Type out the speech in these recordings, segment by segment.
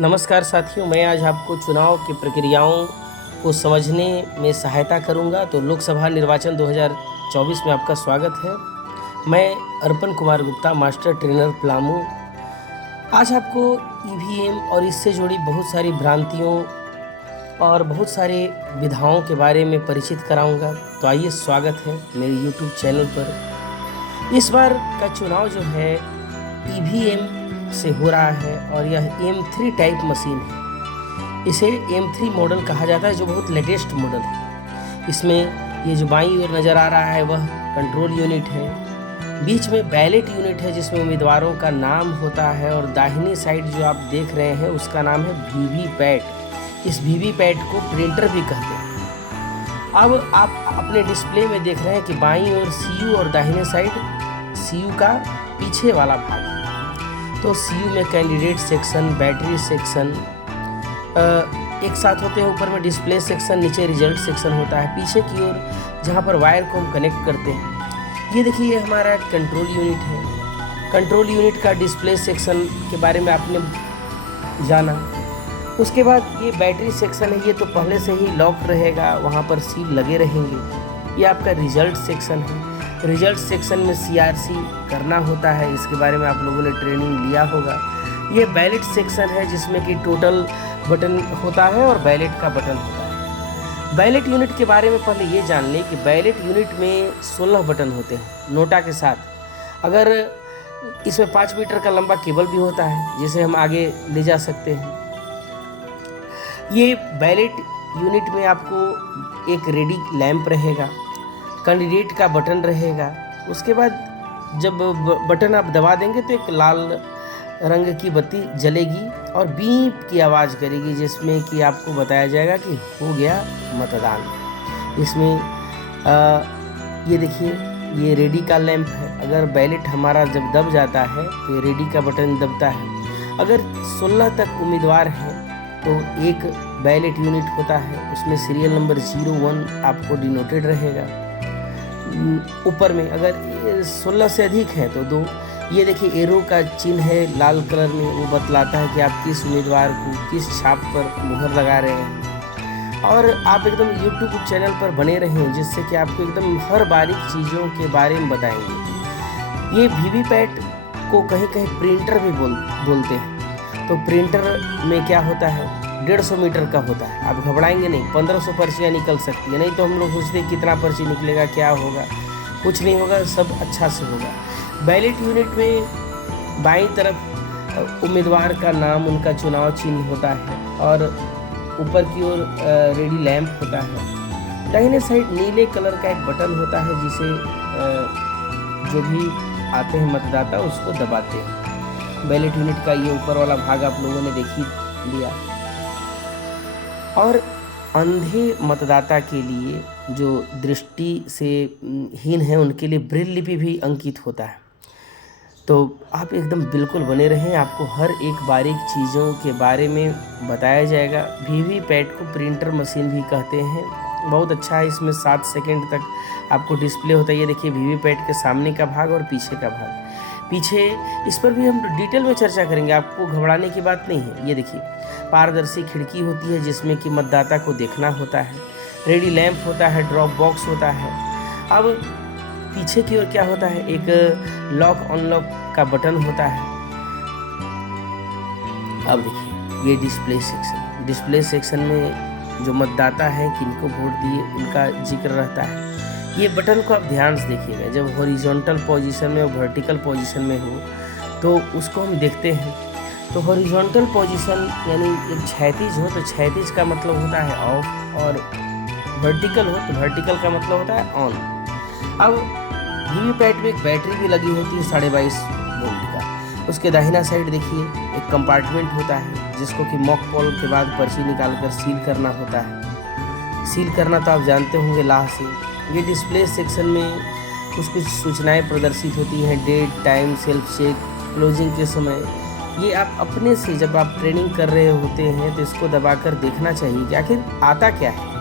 नमस्कार साथियों, मैं आज आपको चुनाव की प्रक्रियाओं को समझने में सहायता करूंगा। तो लोकसभा निर्वाचन 2024 में आपका स्वागत है। मैं अर्पण कुमार गुप्ता, मास्टर ट्रेनर पलामू। आज आपको ईवीएम और इससे जुड़ी बहुत सारी भ्रांतियों और बहुत सारे विधाओं के बारे में परिचित कराऊंगा। तो आइए, स्वागत है मेरे यूट्यूब चैनल पर। इस बार का चुनाव जो है ईवीएम से हो रहा है और यह M3 टाइप मशीन है। इसे M3 मॉडल कहा जाता है, जो बहुत लेटेस्ट मॉडल है। इसमें ये जो बाईं ओर नज़र आ रहा है वह कंट्रोल यूनिट है। बीच में बैलेट यूनिट है जिसमें उम्मीदवारों का नाम होता है, और दाहिनी साइड जो आप देख रहे हैं उसका नाम है वीवीपैट। इस वीवीपैट को प्रिंटर भी कहते हैं। अब आप अपने डिस्प्ले में देख रहे हैं कि बाईं ओर CU और दाहिने साइड CU का पीछे वाला भाग है। तो CU में कैंडिडेट सेक्शन, बैटरी सेक्शन एक साथ होते हैं। ऊपर में डिस्प्ले सेक्शन, नीचे रिजल्ट सेक्शन होता है। पीछे की ओर जहाँ पर वायर को हम कनेक्ट करते हैं, ये देखिए, ये हमारा कंट्रोल यूनिट है। कंट्रोल यूनिट का डिस्प्ले सेक्शन के बारे में आपने जाना। उसके बाद ये बैटरी सेक्शन है, ये तो पहले से ही लॉक रहेगा, वहाँ पर सील लगे रहेंगे। ये आपका रिजल्ट सेक्शन है। रिजल्ट सेक्शन में CRC करना होता है, इसके बारे में आप लोगों ने ट्रेनिंग लिया होगा। ये बैलेट सेक्शन है जिसमें कि टोटल बटन होता है और बैलेट का बटन होता है। बैलेट यूनिट के बारे में पहले ये जान लें कि बैलेट यूनिट में 16 बटन होते हैं नोटा के साथ। अगर इसमें 5 मीटर का लंबा केबल भी होता है जिसे हम आगे ले जा सकते हैं। ये बैलेट यूनिट में आपको एक रेडी लैंप रहेगा, कैंडिडेट का बटन रहेगा। उसके बाद जब बटन आप दबा देंगे तो एक लाल रंग की बत्ती जलेगी और बीप की आवाज़ करेगी, जिसमें कि आपको बताया जाएगा कि हो गया मतदान। इसमें ये देखिए, ये रेडी का लैंप है। अगर बैलेट हमारा जब दब जाता है तो ये रेडी का बटन दबता है। अगर 16 तक उम्मीदवार हैं तो एक बैलेट यूनिट होता है, उसमें सीरियल नंबर 01 आपको डिनोटेड रहेगा। ऊपर में अगर 16 से अधिक है तो 2। ये देखिए, एरो का चिन्ह है लाल कलर में, वो बतलाता है कि आप किस उम्मीदवार को किस छाप पर मुहर लगा रहे हैं। और आप एकदम यूट्यूब चैनल पर बने रहें, जिससे कि आपको एकदम हर बारीक चीज़ों के बारे में बताएंगे। ये वीवीपैट को कहीं कहीं प्रिंटर भी बोलते हैं। तो प्रिंटर में क्या होता है, 150 मीटर का होता है। आप घबराएंगे नहीं, 1500 पर्चियाँ निकल सकती है। नहीं तो हम लोग सोचते हैं कितना पर्ची निकलेगा, क्या होगा। कुछ नहीं होगा, सब अच्छा से होगा। बैलेट यूनिट में बाईं तरफ उम्मीदवार का नाम, उनका चुनाव चिन्ह होता है, और ऊपर की ओर रेडी लैंप होता है। दाहिने साइड नीले कलर का एक बटन होता है जिसे जो भी आते हैं मतदाता उसको दबाते हैं। बैलेट यूनिट का ये ऊपर वाला भाग आप लोगों ने देख ही लिया। और अंधे मतदाता के लिए, जो दृष्टि से हीन है, उनके लिए ब्रेल लिपि भी अंकित होता है। तो आप एकदम बिल्कुल बने रहें, आपको हर एक बारीक चीज़ों के बारे में बताया जाएगा। वीवीपैट को प्रिंटर मशीन भी कहते हैं। बहुत अच्छा है। इसमें 7 सेकंड तक आपको डिस्प्ले होता है। ये देखिए, वीवीपैट के सामने का भाग और पीछे का भाग। पीछे इस पर भी हम डिटेल में चर्चा करेंगे, आपको घबराने की बात नहीं है। ये देखिए, पारदर्शी खिड़की होती है जिसमें कि मतदाता को देखना होता है। रेडी लैंप होता है, ड्रॉप बॉक्स होता है। अब पीछे की ओर क्या होता है, एक लॉक अनलॉक का बटन होता है। अब देखिए, ये डिस्प्ले सेक्शन। डिस्प्ले सेक्शन में जो मतदाता हैं, किनको वोट दिए, उनका जिक्र रहता है। ये बटन को आप ध्यान से देखिएगा, जब हॉरिजॉन्टल पोजीशन में और वर्टिकल पोजीशन में हो तो उसको हम देखते हैं। तो हॉरिजॉन्टल पोजीशन यानी एक क्षैतिज हो तो क्षैतिज का मतलब होता है ऑफ, और वर्टिकल हो तो वर्टिकल का मतलब होता है ऑन। अब वीवीपैट में एक बैटरी भी लगी होती है 22.5 वोल्ट का। उसके दाहिना साइड देखिए, एक कंपार्टमेंट होता है जिसको कि मॉक पोल के बाद पर्ची निकाल कर सील करना होता है। सील करना तो आप जानते होंगे लाह से। ये डिस्प्ले सेक्शन में कुछ कुछ सूचनाएं प्रदर्शित होती हैं, date, time, self check, closing के समय। ये आप अपने से जब आप ट्रेनिंग कर रहे होते हैं तो इसको दबाकर देखना चाहिए कि आखिर आता क्या है।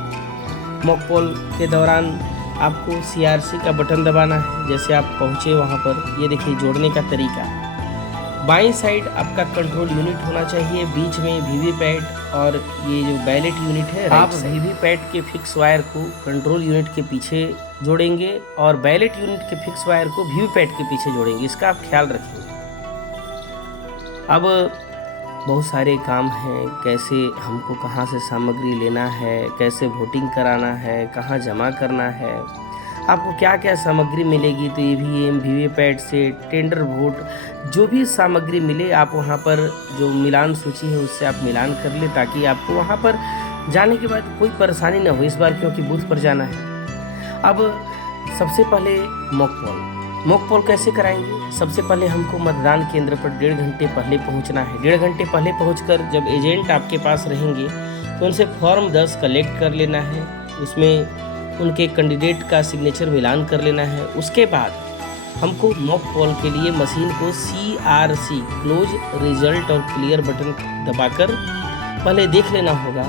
मॉक पोल के दौरान आपको CRC का बटन दबाना है। जैसे आप पहुँचे वहाँ पर, ये देखिए जोड़ने का तरीका। बाईं साइड आपका कंट्रोल यूनिट होना चाहिए, बीच में वीवीपैट और ये जो बैलेट यूनिट है। आप वीवीपैट के फिक्स वायर को कंट्रोल यूनिट के पीछे जोड़ेंगे और बैलेट यूनिट के फिक्स वायर को वीवीपैट के पीछे जोड़ेंगे, इसका आप ख्याल रखेंगे। अब बहुत सारे काम हैं, कैसे हमको कहाँ से सामग्री लेना है, कैसे वोटिंग कराना है, कहाँ जमा करना है, आपको क्या क्या सामग्री मिलेगी। तो ईवीएम, वीवीपैट से टेंडर वोट जो भी सामग्री मिले, आप वहाँ पर जो मिलान सूची है उससे आप मिलान कर ले, ताकि आपको वहाँ पर जाने के बाद कोई परेशानी ना हो इस बार, क्योंकि बूथ पर जाना है। अब सबसे पहले मॉक पोल कैसे कराएंगे। सबसे पहले हमको मतदान केंद्र पर 1.5 घंटे पहले पहुंचना है। 1.5 घंटे पहले पहुंचकर जब एजेंट आपके पास रहेंगे तो उनसे फॉर्म 10 कलेक्ट कर लेना है, उसमें उनके कैंडिडेट का सिग्नेचर मिलान कर लेना है। उसके बाद हमको मॉक पोल के लिए मशीन को CRC क्लोज रिजल्ट और क्लियर बटन दबाकर पहले देख लेना होगा,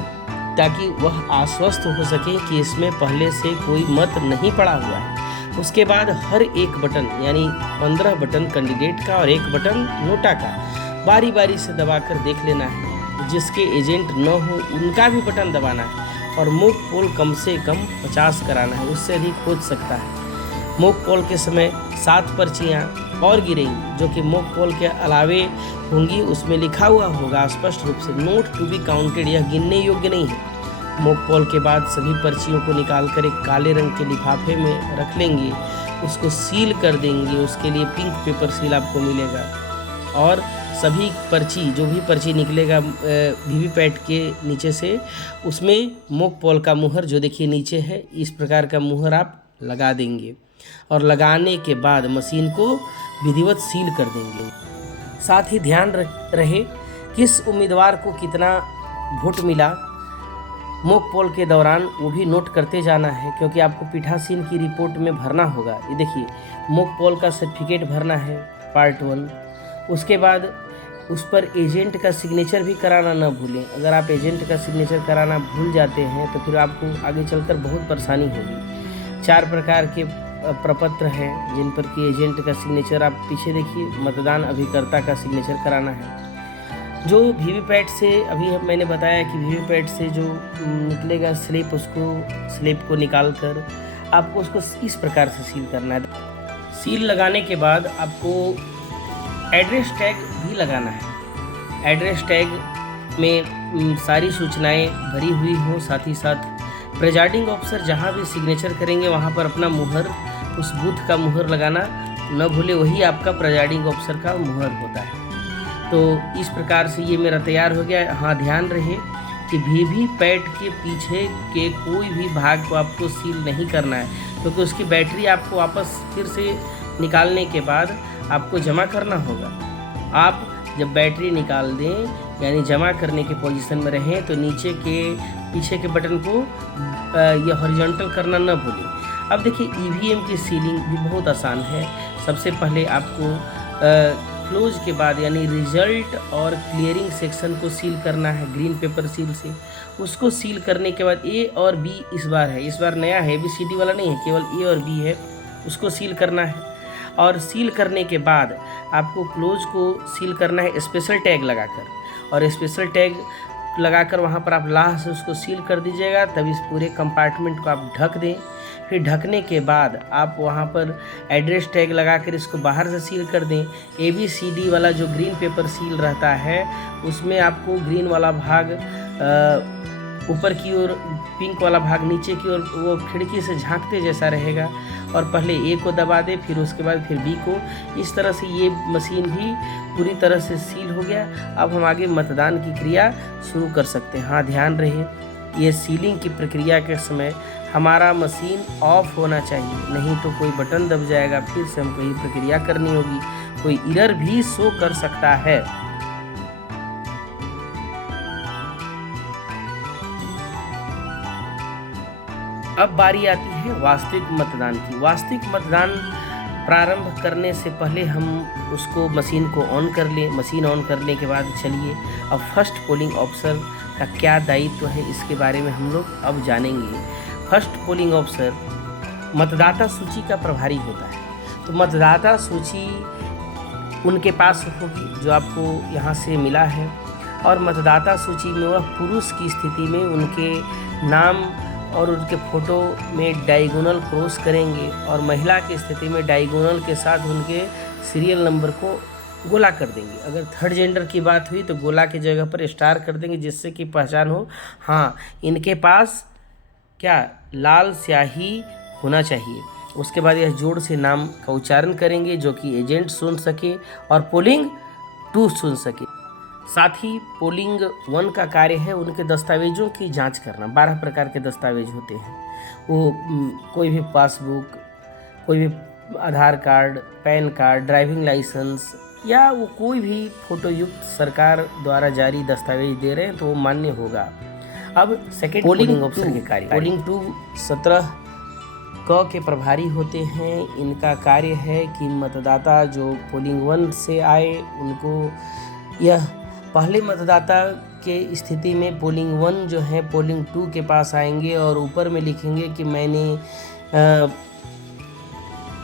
ताकि वह आश्वस्त हो सके कि इसमें पहले से कोई मत नहीं पड़ा हुआ है। उसके बाद हर एक बटन यानी 15 बटन कैंडिडेट का और 1 बटन नोटा का बारी बारी से दबाकर देख लेना है। जिसके एजेंट न हो उनका भी बटन दबाना है और मॉक पोल कम से कम 50 कराना है, उससे अधिक हो सकता है। मॉक पोल के समय 7 पर्चियाँ और गिरेंगी जो कि मॉक पोल के अलावे होंगी। उसमें लिखा हुआ होगा स्पष्ट रूप से नोट टू बी काउंटेड, यह गिनने योग्य नहीं है। मॉक पोल के बाद सभी पर्चियों को निकालकर एक काले रंग के लिफाफे में रख लेंगे, उसको सील कर देंगे। उसके लिए पिंक पेपर सील आपको मिलेगा और सभी पर्ची जो भी पर्ची निकलेगा वीवीपैट के नीचे से, उसमें मॉक पोल का मुहर जो देखिए नीचे है, इस प्रकार का मुहर आप लगा देंगे और लगाने के बाद मशीन को विधिवत सील कर देंगे। साथ ही ध्यान रहे किस उम्मीदवार को कितना वोट मिला मॉक पोल के दौरान, वो भी नोट करते जाना है, क्योंकि आपको पीठासीन की रिपोर्ट में भरना होगा। ये देखिए मॉक पोल का सर्टिफिकेट भरना है पार्ट 1। उसके बाद उस पर एजेंट का सिग्नेचर भी कराना न भूलें। अगर आप एजेंट का सिग्नेचर कराना भूल जाते हैं तो फिर आपको आगे चलकर बहुत परेशानी होगी। 4 प्रकार के प्रपत्र हैं जिन पर कि एजेंट का सिग्नेचर आप पीछे देखिए, मतदान अभिकर्ता का सिग्नेचर कराना है। जो वीवीपैट से अभी मैंने बताया कि वीवीपैट से जो निकलेगा स्लिप, उसको स्लिप को निकाल कर आपको उसको इस प्रकार से सील करना है। सील लगाने के बाद आपको एड्रेस टैग भी लगाना है। एड्रेस टैग में सारी सूचनाएं भरी हुई हो, साथ ही साथ प्रिजाइडिंग ऑफिसर जहां भी सिग्नेचर करेंगे वहां पर अपना मुहर, उस बूथ का मुहर लगाना न भूले, वही आपका प्रिजाइडिंग ऑफिसर का मुहर होता है। तो इस प्रकार से ये मेरा तैयार हो गया। हाँ, ध्यान रहे कि वीवीपैट के पीछे के कोई भी भाग को आपको सील नहीं करना है, क्योंकि उसकी बैटरी आपको वापस फिर से निकालने के बाद आपको जमा करना होगा। आप जब बैटरी निकाल दें यानी जमा करने के पोजीशन में रहें तो नीचे के पीछे के बटन को ये हॉरिजॉन्टल करना न भूलें। अब देखिए ईवीएम की सीलिंग भी बहुत आसान है। सबसे पहले आपको क्लोज के बाद यानी रिजल्ट और क्लियरिंग सेक्शन को सील करना है ग्रीन पेपर सील से। उसको सील करने के बाद ए और बी इस बार नया है, ABCD वाला नहीं है, केवल ए और बी है, उसको सील करना है। और सील करने के बाद आपको क्लोज को सील करना है स्पेशल टैग लगाकर, और स्पेशल टैग लगाकर वहाँ पर आप लाह से उसको सील कर दीजिएगा। तब इस पूरे कंपार्टमेंट को आप ढक दें। फिर ढकने के बाद आप वहाँ पर एड्रेस टैग लगाकर इसको बाहर से सील कर दें। ABCD वाला जो ग्रीन पेपर सील रहता है उसमें आपको ग्रीन वाला भाग ऊपर की ओर, पिंक वाला भाग नीचे की ओर, वो खिड़की से झांकते जैसा रहेगा। और पहले ए को दबा दे, फिर उसके बाद फिर बी को। इस तरह से ये मशीन भी पूरी तरह से सील हो गया। अब हम आगे मतदान की क्रिया शुरू कर सकते हैं। हाँ, ध्यान रहे ये सीलिंग की प्रक्रिया के समय हमारा मशीन ऑफ होना चाहिए, नहीं तो कोई बटन दब जाएगा, फिर से हमको ये प्रक्रिया करनी होगी, कोई एरर भी शो कर सकता है। अब बारी आती है वास्तविक मतदान की। वास्तविक मतदान प्रारंभ करने से पहले हम उसको मशीन को ऑन कर लें। मशीन ऑन करने के बाद चलिए अब फर्स्ट पोलिंग ऑफिसर का क्या दायित्व है इसके बारे में हम लोग अब जानेंगे। फर्स्ट पोलिंग ऑफिसर मतदाता सूची का प्रभारी होता है। तो मतदाता सूची उनके पास होगी जो आपको यहाँ से मिला है। और मतदाता सूची में वह पुरुष की स्थिति में उनके नाम और उनके फ़ोटो में डायगोनल क्रॉस करेंगे, और महिला की स्थिति में डायगोनल के साथ उनके सीरियल नंबर को गोला कर देंगे। अगर थर्ड जेंडर की बात हुई तो गोला की जगह पर स्टार कर देंगे, जिससे कि पहचान हो, हाँ इनके पास क्या लाल स्याही होना चाहिए। उसके बाद यह जोड़ से नाम का उच्चारण करेंगे जो कि एजेंट सुन सके और पोलिंग 2 सुन सके। साथ ही पोलिंग 1 का कार्य है उनके दस्तावेजों की जांच करना। 12 प्रकार के दस्तावेज होते हैं, वो कोई भी पासबुक, कोई भी Aadhaar card, PAN card, driving licence, या वो कोई भी फोटोयुक्त सरकार द्वारा जारी दस्तावेज दे रहे हैं तो वो मान्य होगा। अब सेकेंड पोलिंग ऑफिसर के कार्य। पोलिंग 2 17 क के प्रभारी होते हैं। इनका कार्य है कि मतदाता जो पोलिंग 1 से आए उनको यह पहले मतदाता के स्थिति में पोलिंग 1 जो है पोलिंग 2 के पास आएंगे और ऊपर में लिखेंगे कि मैंने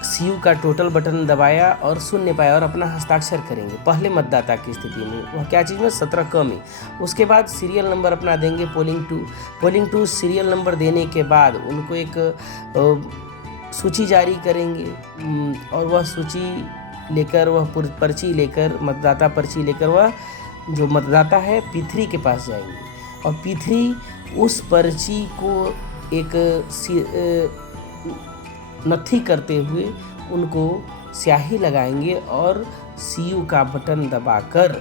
सीयू का टोटल बटन दबाया और सुन नहीं पाया, और अपना हस्ताक्षर करेंगे पहले मतदाता की स्थिति में। वह क्या चीज़ में 17 क में। उसके बाद सीरियल नंबर अपना देंगे पोलिंग 2 सीरियल नंबर देने के बाद उनको एक सूची जारी करेंगे, और वह सूची लेकर, वह पर्ची लेकर, मतदाता पर्ची लेकर वह जो मतदाता है P3 के पास जाएंगे, और P3 उस पर्ची को एक नथी करते हुए उनको स्याही लगाएंगे और सीयू का बटन दबाकर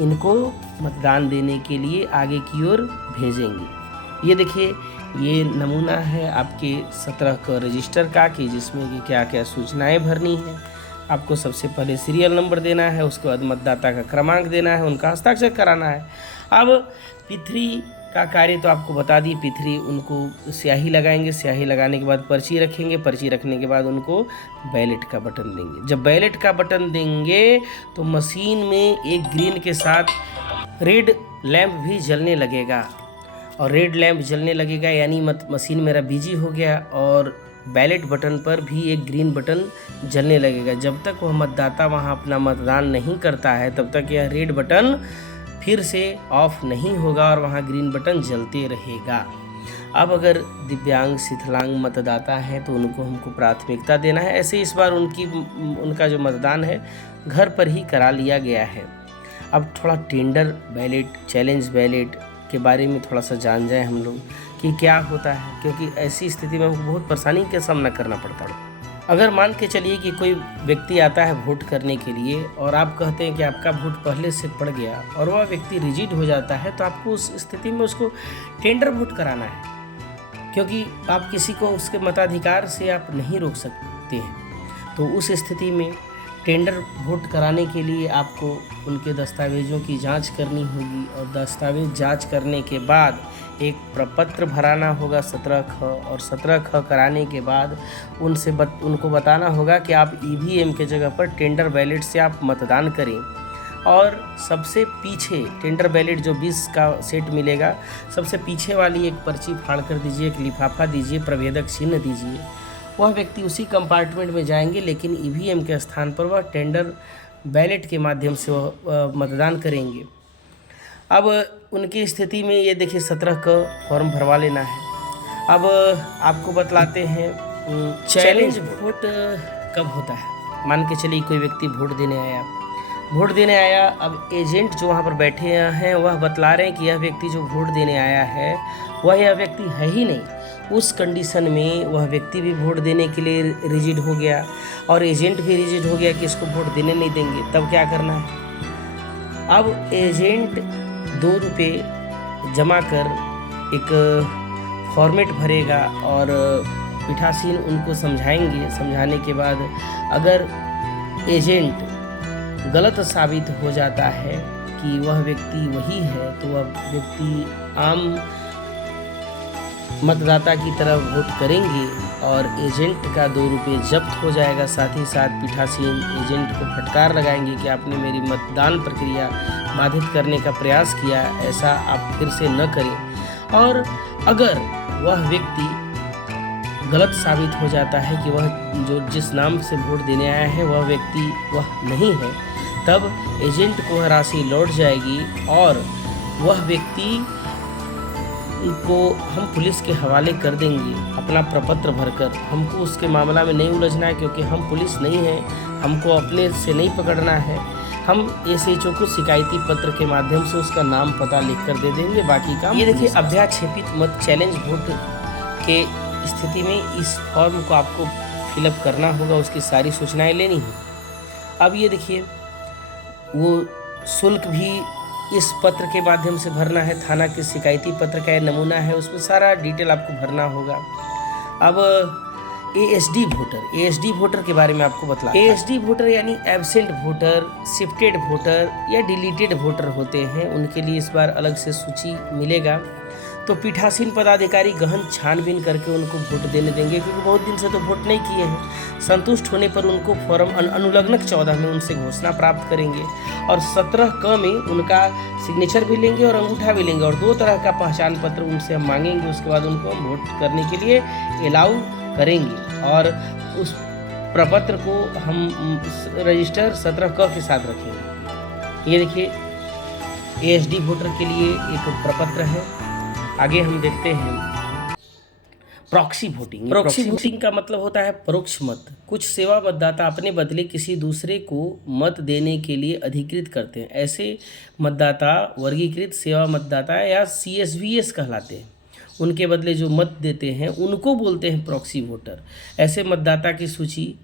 इनको मतदान देने के लिए आगे की ओर भेजेंगे। ये देखिए, ये नमूना है आपके 17 का रजिस्टर का, कि जिसमें कि क्या क्या सूचनाएं भरनी है। आपको सबसे पहले सीरियल नंबर देना है, उसके बाद मतदाता का क्रमांक देना है, उनका हस्ताक्षर कराना है। अब P3 का कार्य तो आपको बता दी। P3 उनको स्याही लगाएंगे, स्याही लगाने के बाद पर्ची रखेंगे, पर्ची रखने के बाद उनको बैलेट का बटन देंगे। जब बैलेट का बटन देंगे तो मशीन में एक ग्रीन के साथ रेड लैंप भी जलने लगेगा, और रेड लैंप जलने लगेगा यानी मशीन मेरा बिजी हो गया, और बैलेट बटन पर भी एक ग्रीन बटन जलने लगेगा। जब तक वह मतदाता वहां अपना मतदान नहीं करता है तब तक यह रेड बटन फिर से ऑफ नहीं होगा और वहाँ ग्रीन बटन जलते रहेगा। अब अगर दिव्यांग शिथिलांग मतदाता है तो उनको हमको प्राथमिकता देना है। ऐसे इस बार उनका जो मतदान है घर पर ही करा लिया गया है। अब थोड़ा टेंडर बैलेट, चैलेंज बैलेट के बारे में थोड़ा सा जान जाए हम लोग कि क्या होता है, क्योंकि ऐसी स्थिति में हमको बहुत परेशानी का सामना करना पड़ता है। अगर मान के चलिए कि कोई व्यक्ति आता है वोट करने के लिए और आप कहते हैं कि आपका वोट पहले से पड़ गया और वह व्यक्ति रिजिड हो जाता है, तो आपको उस स्थिति में उसको टेंडर वोट कराना है, क्योंकि आप किसी को उसके मताधिकार से आप नहीं रोक सकते हैं। तो उस स्थिति में टेंडर वोट कराने के लिए आपको उनके दस्तावेज़ों की जांच करनी होगी, और दस्तावेज जांच करने के बाद एक प्रपत्र भराना होगा 17ख, और 17ख कराने के बाद उनको बताना होगा कि आप ईवीएम के जगह पर टेंडर बैलेट से आप मतदान करें। और सबसे पीछे टेंडर बैलेट जो 20 का सेट मिलेगा, सबसे पीछे वाली एक पर्ची फाड़ कर दीजिए, एक लिफाफा दीजिए, प्रवेदक चिन्ह दीजिए। वह व्यक्ति उसी कंपार्टमेंट में जाएंगे, लेकिन ईवीएम के स्थान पर वह टेंडर बैलेट के माध्यम से वह मतदान करेंगे। अब उनकी स्थिति में ये देखिए 17 का फॉर्म भरवा लेना है। अब आपको बतलाते हैं चैलेंज वोट कब होता है। मान के चलिए कोई व्यक्ति वोट देने आया, अब एजेंट जो वहाँ पर बैठे हैं वह बतला रहे हैं कि यह व्यक्ति जो वोट देने आया है वह यह व्यक्ति है ही नहीं। उस कंडीशन में वह व्यक्ति भी वोट देने के लिए रिजिड हो गया और एजेंट भी रिजिड हो गया कि इसको वोट देने नहीं देंगे। तब क्या करना है? अब एजेंट 2 रुपये जमा कर एक फॉर्मेट भरेगा और पीठासीन उनको समझाएंगे। समझाने के बाद अगर एजेंट गलत साबित हो जाता है कि वह व्यक्ति वही है, तो वह व्यक्ति आम मतदाता की तरह वोट करेंगे और एजेंट का 2 रुपये जब्त हो जाएगा। साथ ही साथ पीठासीन एजेंट को फटकार लगाएंगे कि आपने मेरी मतदान प्रक्रिया बाधित करने का प्रयास किया, ऐसा आप फिर से न करें। और अगर वह व्यक्ति गलत साबित हो जाता है कि वह जो जिस नाम से वोट देने आया है वह व्यक्ति वह नहीं है, तब एजेंट को वह राशि लौट जाएगी और वह व्यक्ति को हम पुलिस के हवाले कर देंगे अपना प्रपत्र भरकर। हमको उसके मामला में नहीं उलझना है, क्योंकि हम पुलिस नहीं हैं, हमको अपने से नहीं पकड़ना है। हम SHO को शिकायती पत्र के माध्यम से उसका नाम पता लिख कर दे देंगे, बाकी काम। ये देखिए, अभ्याक्षेपित मत चैलेंज वोट के स्थिति में इस फॉर्म को आपको फिलअप करना होगा, उसकी सारी सूचनाएं लेनी है। अब ये देखिए, वो शुल्क भी इस पत्र के माध्यम से भरना है। थाना के शिकायती पत्र का नमूना है, उसमें सारा डिटेल आपको भरना होगा। अब ASD वोटर के बारे में आपको बतला। ASD वोटर यानी एब्सेंट वोटर, शिफ्टेड वोटर या डिलीटेड वोटर होते हैं, उनके लिए इस बार अलग से सूची मिलेगा। तो पीठासीन पदाधिकारी गहन छानबीन करके उनको वोट देने देंगे, क्योंकि बहुत दिन से तो वोट नहीं किए हैं। संतुष्ट होने पर उनको फॉर्म अनुलग्नक 14 में उनसे घोषणा प्राप्त करेंगे और 17 में उनका सिग्नेचर भी लेंगे और अंगूठा भी लेंगे, और 2 तरह का पहचान पत्र उनसे हम मांगेंगे। उसके बाद उनको हम वोट करने के लिए अलाउ करेंगे और उस प्रपत्र को हम रजिस्टर 17 के साथ रखेंगे। ये देखिए, ASD वोटर के लिए एक प्रपत्र है। आगे हम देखते हैं प्रॉक्सी वोटिंग। प्रॉक्सी वोटिंग का मतलब होता है परोक्ष मत। कुछ सेवा मतदाता अपने बदले किसी दूसरे को मत देने के लिए अधिकृत करते हैं। ऐसे मतदाता वर्गीकृत सेवा मतदाता या CSVS कहलाते हैं। उनके बदले जो मत देते हैं उनको बोलते हैं प्रॉक्सी वोटर। ऐसे मतदाता की सूची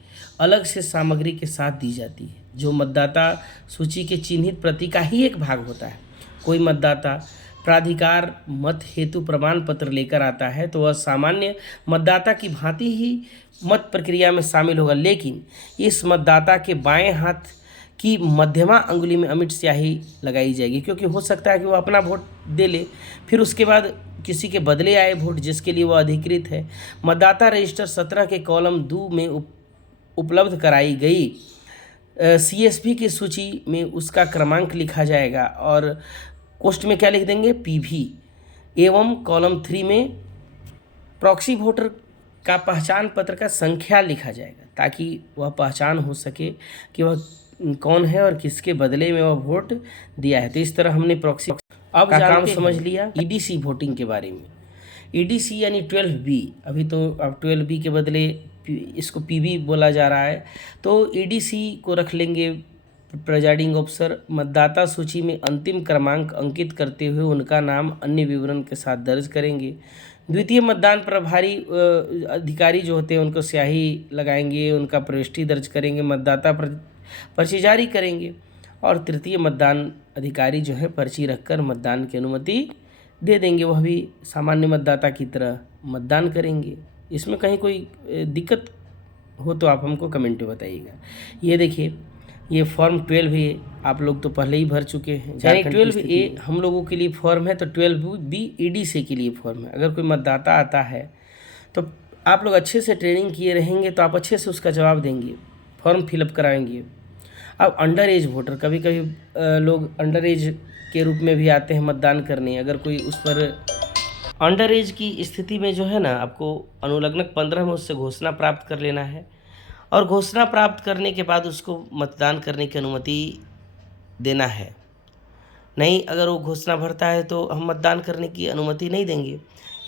अलग से सामग्री के साथ दी जाती है, जो मतदाता सूची के चिन्हित प्रति का ही एक भाग होता है। कोई मतदाता प्राधिकार मत हेतु प्रमाण पत्र लेकर आता है तो वह सामान्य मतदाता की भांति ही मत प्रक्रिया में शामिल होगा, लेकिन इस मतदाता के बाएं हाथ की मध्यमा अंगुली में अमिट स्याही लगाई जाएगी, क्योंकि हो सकता है कि वह अपना वोट दे ले, फिर उसके बाद किसी के बदले आए वोट जिसके लिए वह अधिकृत है। मतदाता रजिस्टर 17 के कॉलम 2 में उपलब्ध कराई गई CSV की सूची में उसका क्रमांक लिखा जाएगा और पोस्ट में क्या लिख देंगे, PV, एवं कॉलम 3 में प्रॉक्सी वोटर का पहचान पत्र का संख्या लिखा जाएगा, ताकि वह पहचान हो सके कि वह कौन है और किसके बदले में वह वोट दिया है। तो इस तरह हमने प्रॉक्सी अब का काम समझ लिया। EDC वोटिंग के बारे में। EDC यानी 12B, अभी तो अब 12B के बदले इसको PV बोला जा रहा है। तो EDC को रख लेंगे प्रिजाइडिंग ऑफिसर। मतदाता सूची में अंतिम क्रमांक अंकित करते हुए उनका नाम अन्य विवरण के साथ दर्ज करेंगे। द्वितीय मतदान प्रभारी अधिकारी जो होते हैं उनको स्याही लगाएंगे, उनका प्रविष्टि दर्ज करेंगे, मतदाता पर्ची जारी करेंगे, और तृतीय मतदान अधिकारी जो है पर्ची रखकर मतदान की अनुमति दे देंगे। वह भी सामान्य मतदाता की तरह मतदान करेंगे। इसमें कहीं कोई दिक्कत हो तो आप हमको कमेंट में बताइएगा। ये देखिए, ये फॉर्म 12A आप लोग तो पहले ही भर चुके हैं, यानी 12A हम लोगों के लिए फॉर्म है, तो 12B EDC के लिए फॉर्म है। अगर कोई मतदाता आता है तो आप लोग अच्छे से ट्रेनिंग किए रहेंगे तो आप अच्छे से उसका जवाब देंगे, फॉर्म फिलअप कराएंगे। अब अंडर एज वोटर, कभी कभी लोग अंडर एज के रूप में भी आते हैं मतदान करने। अगर कोई उस पर अंडर एज की स्थिति में जो है ना, आपको अनुलग्नक 15 में उससे घोषणा प्राप्त कर लेना है, और घोषणा प्राप्त करने के बाद उसको मतदान करने की अनुमति देना है। नहीं, अगर वो घोषणा भरता है तो हम मतदान करने की अनुमति नहीं देंगे।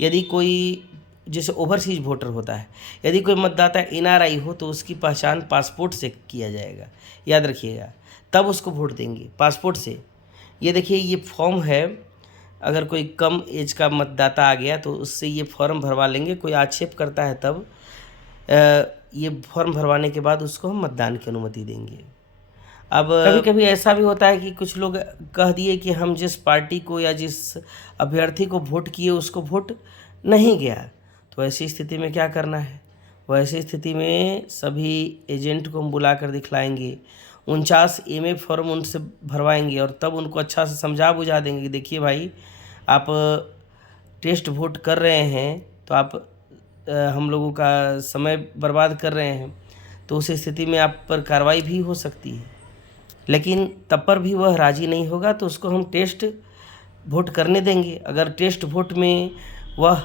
यदि कोई जैसे ओवरसीज वोटर होता है, यदि कोई मतदाता NRI हो तो उसकी पहचान पासपोर्ट से किया जाएगा, याद रखिएगा, तब उसको वोट देंगे पासपोर्ट से। ये देखिए, ये फॉर्म है। अगर कोई कम एज का मतदाता आ गया तो उससे ये फॉर्म भरवा लेंगे। कोई आक्षेप करता है तब ये फॉर्म भरवाने के बाद उसको हम मतदान की अनुमति देंगे। अब कभी कभी ऐसा भी होता है कि कुछ लोग कह दिए कि हम जिस पार्टी को या जिस अभ्यर्थी को वोट किए उसको वोट नहीं गया, तो ऐसी स्थिति में क्या करना है? वैसी स्थिति में सभी एजेंट को हम बुला कर दिखलाएंगे, 49 MA फॉर्म उनसे भरवाएंगे और तब उनको अच्छा से समझा बुझा देंगे कि देखिए भाई, आप टेस्ट वोट कर रहे हैं तो आप हम लोगों का समय बर्बाद कर रहे हैं, तो उस स्थिति में आप पर कार्रवाई भी हो सकती है। लेकिन तब पर भी वह राज़ी नहीं होगा तो उसको हम टेस्ट वोट करने देंगे। अगर टेस्ट वोट में वह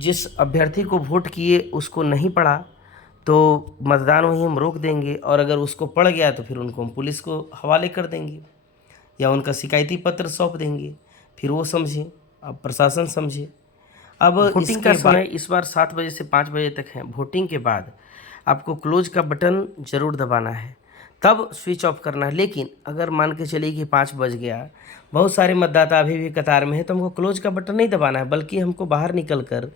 जिस अभ्यर्थी को वोट किए उसको नहीं पड़ा तो मतदान वहीं हम रोक देंगे, और अगर उसको पड़ गया तो फिर उनको हम पुलिस को हवाले कर देंगे या उनका शिकायती पत्र सौंप देंगे, फिर वो समझें, अब प्रशासन समझे। अब वोटिंग का समय इस बार 7 बजे से 5 बजे तक है। वोटिंग के बाद आपको क्लोज का बटन ज़रूर दबाना है, तब स्विच ऑफ करना है। लेकिन अगर मान के चलिए कि 5 बज गया, बहुत सारे मतदाता अभी भी कतार में है, तो हमको क्लोज का बटन नहीं दबाना है, बल्कि हमको बाहर निकल कर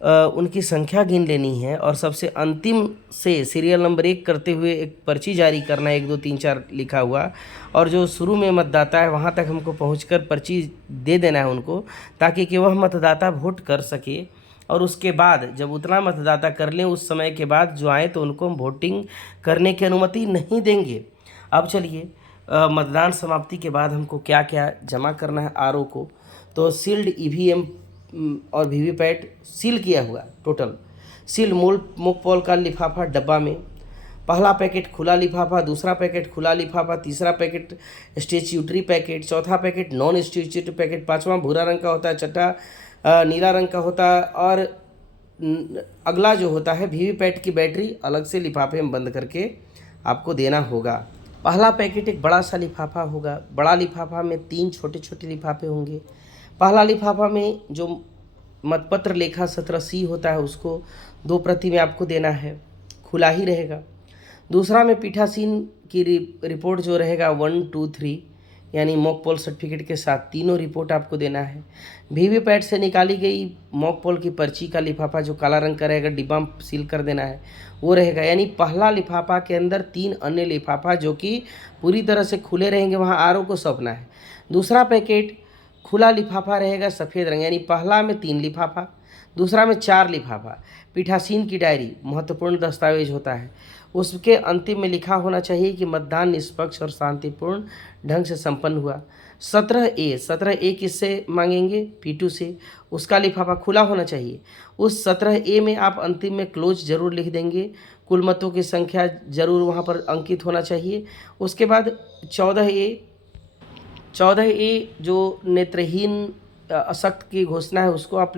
उनकी संख्या गिन लेनी है, और सबसे अंतिम से सीरियल नंबर 1 करते हुए एक पर्ची जारी करना है, 1 2 3 4 लिखा हुआ, और जो शुरू में मतदाता है वहाँ तक हमको पहुँचकर पर्ची दे देना है उनको, ताकि कि वह मतदाता वोट कर सके। और उसके बाद जब उतना मतदाता कर लें, उस समय के बाद जो आए तो उनको हम वोटिंग करने की अनुमति नहीं देंगे। अब चलिए मतदान समाप्ति के बाद हमको क्या क्या जमा करना है आरओ को। तो सील्ड ईवीएम और वीवीपैट सील किया हुआ टोटल, सील मोक पोल का लिफाफा डब्बा में, पहला पैकेट खुला लिफाफा, दूसरा पैकेट खुला लिफाफा, तीसरा पैकेट स्टेच्यूटरी पैकेट, चौथा पैकेट नॉन स्टेच्यूटरी पैकेट, पांचवा भूरा रंग का होता है, छठा नीला रंग का होता है, और अगला जो होता है वीवीपैट की बैटरी अलग से लिफाफे में बंद करके आपको देना होगा। पहला पैकेट एक बड़ा सा लिफाफा होगा, बड़ा लिफाफा में 3 छोटे छोटे लिफाफे होंगे। पहला लिफाफा में जो मतपत्र लेखा 17C होता है उसको 2 प्रति में आपको देना है, खुला ही रहेगा। दूसरा में पीठासीन की रिपोर्ट जो रहेगा 1 2 3 यानी मॉक पोल सर्टिफिकेट के साथ तीनों रिपोर्ट आपको देना है। वीवीपैट से निकाली गई मॉक पोल की पर्ची का लिफाफा जो काला रंग का रहेगा, डिब्बा में सील कर देना है, वो रहेगा। यानी पहला लिफाफा के अंदर 3 अन्य लिफाफा जो कि पूरी तरह से खुले रहेंगे, वहाँ आरओ को सौंपना है। दूसरा पैकेट खुला लिफाफा रहेगा सफ़ेद रंग, यानी पहला में 3 लिफाफा, दूसरा में 4 लिफाफा। पीठासीन की डायरी महत्वपूर्ण दस्तावेज होता है, उसके अंतिम में लिखा होना चाहिए कि मतदान निष्पक्ष और शांतिपूर्ण ढंग से संपन्न हुआ। 17A किससे मांगेंगे? P2 से, उसका लिफाफा खुला होना चाहिए। उस 17A में आप अंतिम में क्लोज जरूर लिख देंगे, कुल मतों की संख्या जरूर वहाँ पर अंकित होना चाहिए। उसके बाद 14A जो नेत्रहीन अशक्त की घोषणा है उसको आप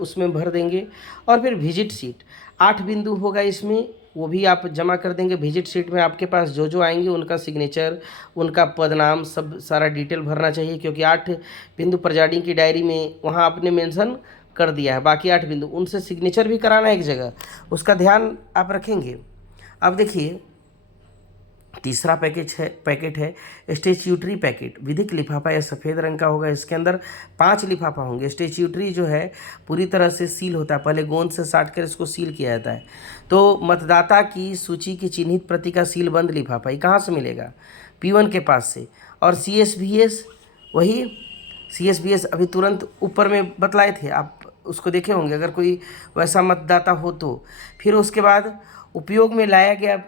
उसमें भर देंगे। और फिर विजिट सीट 8 बिंदु होगा इसमें, वो भी आप जमा कर देंगे। विजिट सीट में आपके पास जो जो आएंगे उनका सिग्नेचर, उनका पदनाम, सब सारा डिटेल भरना चाहिए, क्योंकि 8 बिंदु प्रजाडिंग की डायरी में वहाँ आपने मेंशन कर दिया है। बाकी 8 बिंदु उनसे सिग्नेचर भी कराना है एक जगह, उसका ध्यान आप रखेंगे। अब देखिए तीसरा पैकेट है स्टेच्यूटरी पैकेट। विधिक लिफाफा या सफ़ेद रंग का होगा, इसके अंदर 5 लिफाफा होंगे। स्टेच्यूटरी जो है पूरी तरह से सील होता है, पहले गोंद से साट कर इसको सील किया जाता है। तो मतदाता की सूची की चिन्हित प्रति का सील बंद लिफाफा ये कहाँ से मिलेगा? P1 के पास से। और CSBS, वही CSBS अभी तुरंत ऊपर में बतलाए थे, आप उसको देखे होंगे अगर कोई वैसा मतदाता हो तो। फिर उसके बाद उपयोग में लाया गया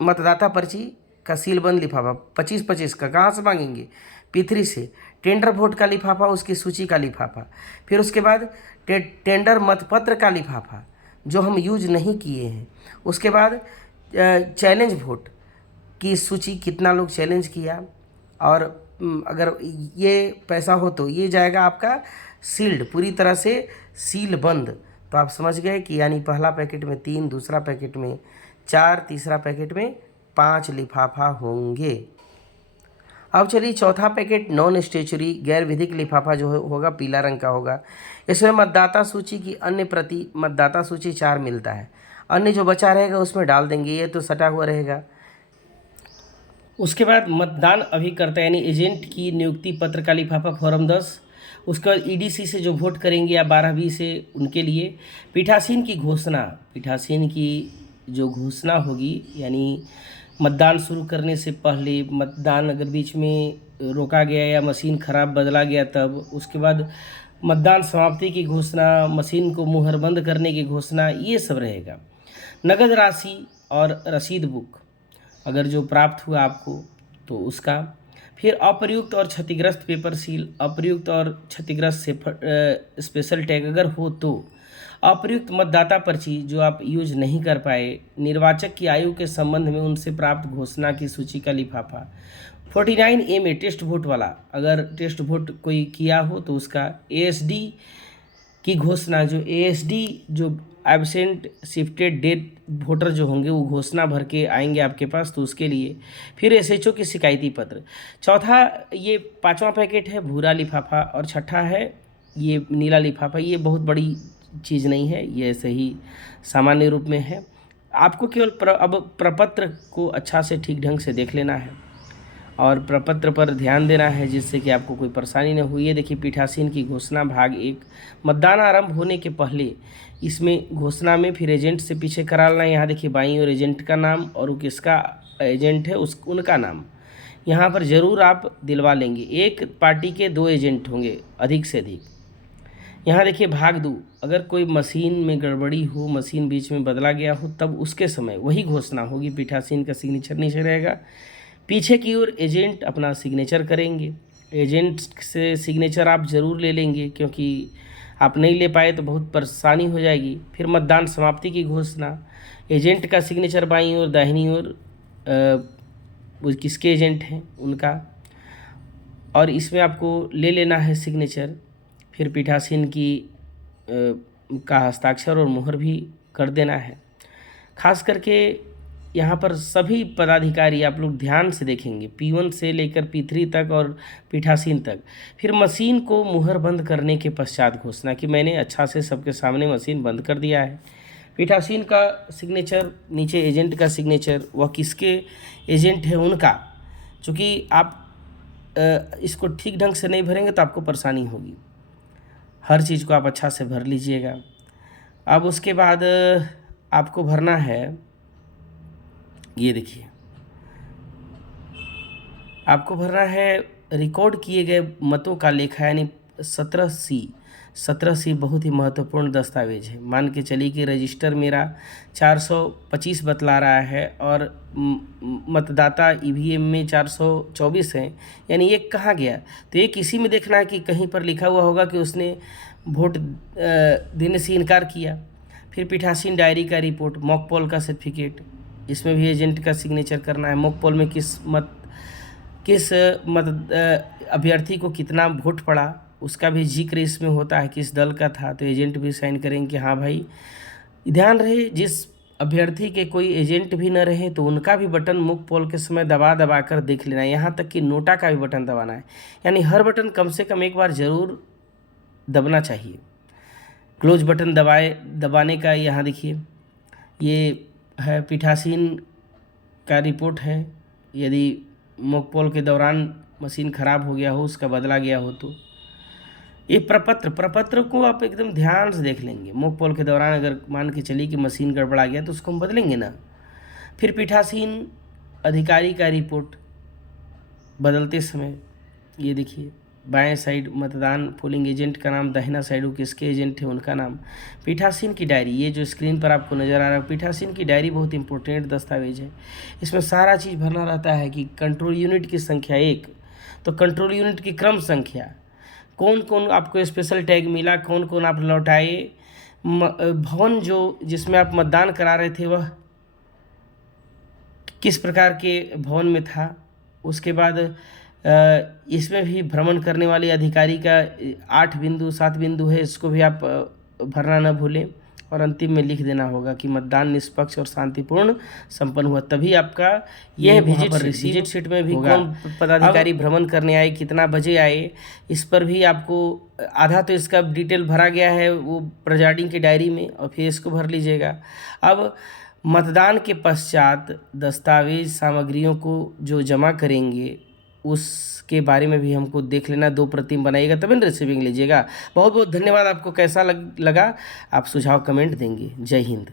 मतदाता पर्ची का सीलबंद लिफाफा 25-25 का कहाँ से मांगेंगे? P3 से। टेंडर वोट का लिफाफा, उसकी सूची का लिफाफा। फिर उसके बाद टेंडर मतपत्र का लिफाफा जो हम यूज नहीं किए हैं। उसके बाद चैलेंज वोट की सूची, कितना लोग चैलेंज किया, और अगर ये पैसा हो तो ये जाएगा आपका सील्ड, पूरी तरह से सील बंद। तो आप समझ गए कि यानी पहला पैकेट में 3, दूसरा पैकेट में 4, तीसरा पैकेट में 5 लिफाफा होंगे। अब चलिए चौथा पैकेट नॉन स्टेचुरी गैर विधिक लिफाफा जो होगा पीला रंग का होगा। इसमें मतदाता सूची की अन्य प्रति, मतदाता सूची 4 मिलता है, अन्य जो बचा रहेगा उसमें डाल देंगे, ये तो सटा हुआ रहेगा। उसके बाद मतदान अभिकर्ता यानी एजेंट की नियुक्ति पत्र का लिफाफा फॉर्म 10। उसके बाद EDC से जो वोट करेंगे या 12B से उनके लिए। पीठासीन की घोषणा, पीठासीन की जो घोषणा होगी यानी मतदान शुरू करने से पहले, मतदान अगर बीच में रोका गया या मशीन ख़राब बदला गया तब, उसके बाद मतदान समाप्ति की घोषणा, मशीन को मुहरबंद करने की घोषणा, ये सब रहेगा। नगद राशि और रसीद बुक अगर जो प्राप्त हुआ आपको तो उसका। फिर अप्रयुक्त और क्षतिग्रस्त पेपर सील, अप्रयुक्त और क्षतिग्रस्त स्पेशल टैग अगर हो तो। अप्रयुक्त मतदाता पर्ची जो आप यूज नहीं कर पाए, निर्वाचक की आयु के संबंध में उनसे प्राप्त घोषणा की सूची का लिफाफा। 49A में टेस्ट वोट वाला, अगर टेस्ट वोट कोई किया हो तो उसका। ASD की घोषणा, जो एएसडी, जो एब्सेंट शिफ्टेड डेट वोटर जो होंगे वो घोषणा भर के आएंगे आपके पास, तो उसके लिए फिर एसएचओ की शिकायती पत्र। चौथा, ये 5वां पैकेट है भूरा लिफाफा, और छठा है ये नीला लिफाफा। ये बहुत बड़ी चीज़ नहीं है, ये ऐसे ही सामान्य रूप में है। आपको केवल अब प्रपत्र को अच्छा से ठीक ढंग से देख लेना है और प्रपत्र पर ध्यान देना है, जिससे कि आपको कोई परेशानी न हो। ये देखिए पीठासीन की घोषणा भाग 1, मतदान आरंभ होने के पहले इसमें घोषणा में फिर एजेंट से पीछे करा लेना। यहाँ देखिए बाईं ओर एजेंट का नाम और वो किसका एजेंट है उनका नाम यहाँ पर ज़रूर आप दिलवा लेंगे। एक पार्टी के 2 एजेंट होंगे अधिक से अधिक। यहाँ देखिए भाग 2, अगर कोई मशीन में गड़बड़ी हो, मशीन बीच में बदला गया हो, तब उसके समय वही घोषणा होगी। पीठासीन का सिग्नेचर नीचे रहेगा, पीछे की ओर एजेंट अपना सिग्नेचर करेंगे। एजेंट से सिग्नेचर आप ज़रूर ले लेंगे, क्योंकि आप नहीं ले पाए तो बहुत परेशानी हो जाएगी। फिर मतदान समाप्ति की घोषणा, एजेंट का सिग्नेचर बाईं ओर, दाहिनी ओर वो किसके एजेंट हैं उनका, और इसमें आपको ले लेना है सिग्नेचर। फिर पीठासीन का हस्ताक्षर और मुहर भी कर देना है। खास करके यहाँ पर सभी पदाधिकारी आप लोग ध्यान से देखेंगे, P1 से लेकर P3 तक और पीठासीन तक। फिर मशीन को मुहर बंद करने के पश्चात घोषणा कि मैंने अच्छा से सबके सामने मशीन बंद कर दिया है। पीठासीन का सिग्नेचर, नीचे एजेंट का सिग्नेचर, वह किसके एजेंट है उनका। चूँकि आप इसको ठीक ढंग से नहीं भरेंगे तो आपको परेशानी होगी। हर चीज़ को आप अच्छा से भर लीजिएगा। अब उसके बाद आपको भरना है, ये देखिए आपको भरना है रिकॉर्ड किए गए मतों का लेखा, यानी 17C बहुत ही महत्वपूर्ण दस्तावेज है। मान के चलिए कि रजिस्टर मेरा 425 बतला रहा है और मतदाता ईवीएम में 424 है, यानी ये कहाँ गया। तो एक इसी में देखना है कि कहीं पर लिखा हुआ होगा कि उसने वोट देने से इनकार किया। फिर पीठासीन डायरी का रिपोर्ट, मॉक पोल का सर्टिफिकेट, इसमें भी एजेंट का सिग्नेचर करना है। मॉक पोल में किस अभ्यर्थी को कितना वोट पड़ा उसका भी जिक्र इसमें होता है, किस दल का था, तो एजेंट भी साइन करेंगे कि हाँ भाई। ध्यान रहे जिस अभ्यर्थी के कोई एजेंट भी न रहे तो उनका भी बटन मॉक पोल के समय दबा कर देख लेना है। यहाँ तक कि नोटा का भी बटन दबाना है, यानी हर बटन कम से कम एक बार ज़रूर दबना चाहिए। क्लोज बटन दबाने का यहाँ देखिए ये है, पीठासीन का रिपोर्ट है। यदि मॉक पोल के दौरान मशीन ख़राब हो गया हो, उसका बदला गया हो, तो ये प्रपत्र को आप एकदम ध्यान से देख लेंगे। मॉक पोल के दौरान अगर मान के चलिए कि मशीन गड़बड़ा गया तो उसको हम बदलेंगे ना। फिर पीठासीन अधिकारी का रिपोर्ट बदलते समय, ये देखिए बाएं साइड मतदान पोलिंग एजेंट का नाम, दाहिना साइड वो किसके एजेंट है उनका नाम। पीठासीन की डायरी, ये जो स्क्रीन पर आपको नज़र आ रहा है, पीठासीन की डायरी बहुत इंपॉर्टेंट दस्तावेज है। इसमें सारा चीज़ भरना रहता है कि कंट्रोल यूनिट की संख्या 1, तो कंट्रोल यूनिट की क्रम संख्या, कौन कौन आपको स्पेशल टैग मिला, कौन कौन आप लौटाए, भवन जो जिसमें आप मतदान करा रहे थे वह किस प्रकार के भवन में था। उसके बाद इसमें भी भ्रमण करने वाले अधिकारी का 8 बिंदु 7 बिंदु है, इसको भी आप भरना न भूलें। और अंतिम में लिख देना होगा कि मतदान निष्पक्ष और शांतिपूर्ण संपन्न हुआ, तभी आपका यह विजिट शीट में भी कौन पदाधिकारी भ्रमण करने आए, कितना बजे आए, इस पर भी आपको आधा तो इसका डिटेल भरा गया है वो प्रिजाइडिंग की डायरी में, और फिर इसको भर लीजिएगा। अब मतदान के पश्चात दस्तावेज सामग्रियों को जो जमा करेंगे उसके बारे में भी हमको देख लेना। 2 प्रति बनाइएगा तभी रिसीविंग लीजिएगा। बहुत बहुत धन्यवाद। आपको कैसा लगा आप सुझाव कमेंट देंगे। जय हिंद।